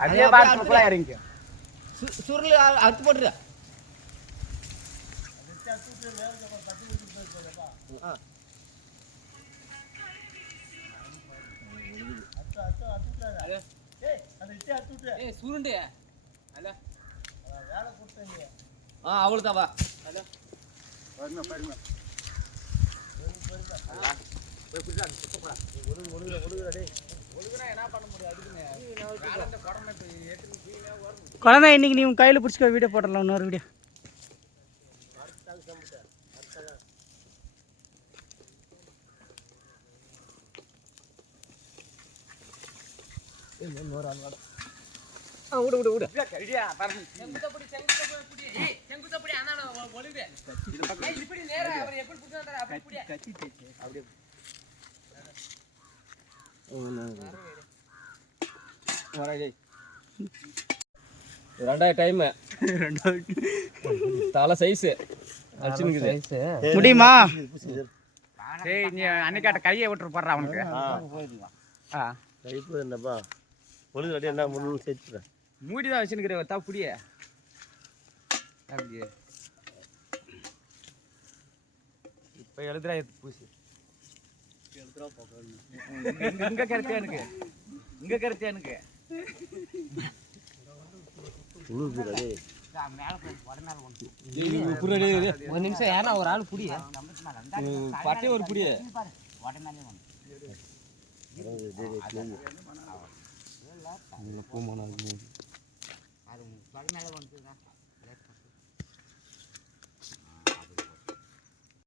அப்படியே பாத்துக்குள்ள இறங்கி சுருள் அத்து போட்டுரு. சுருண்டு அவ்வளோதான் வா. குழந்தை இன்னைக்கு நீ உன் கையில் பிடிச்சிக்க வீடியோ போடலாம் இன்னொரு வீடியோ. விடு விடு விடு. ரெண்டாவது டைம் தலை சைஸ் முடியுமா? அன்னைக்காட்ட கையை விட்டு போடுற அவனுக்கு என்னப்பா பொழுது கட்டி என்ன முன்னு சேர்த்துறேன். மூடிதான் வச்சுருக்கிற தா புடிய அப்படி இப்போ எழுதுறா பூசி இங்க கருத்தியா எனக்கு இங்க கருத்தியா எனக்கு ஒரு நிமிஷம் ஏன்னா ஒரு ஆள் புடிய பட்டே ஒரு புடிய பூமான